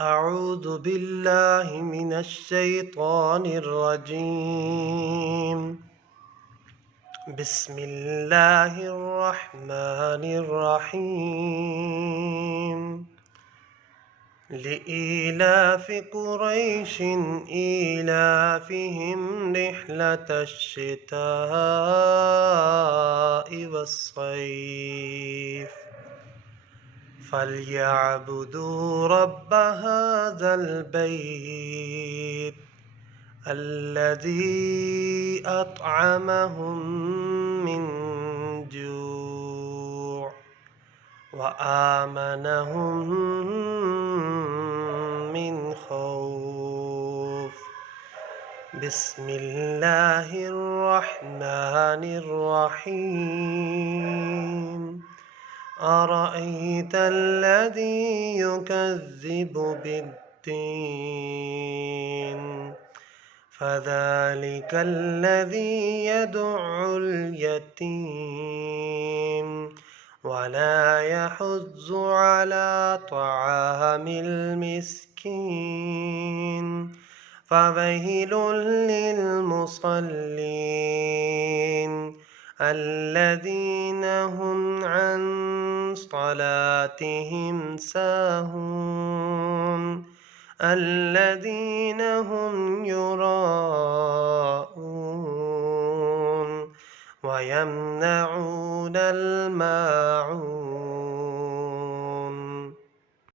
أعوذ بالله من الشيطان الرجيم. بسم الله الرحمن الرحيم. لإيلاف قريش إيلافهم رحلة الشتاء والصيف فليعبدوا رب هذا البيت الذي أطعمهم من جوع وآمنهم من خوف. بسم الله الرحمن الرحيم. أرأيت الذي يكذب بالدين فذلك الذي يدع اليتيم ولا يحض على طعام المسكين فويل للمصلين الذين هم عن صلاتهم ساهون الذين هم يراءون ويمنعون الماعون.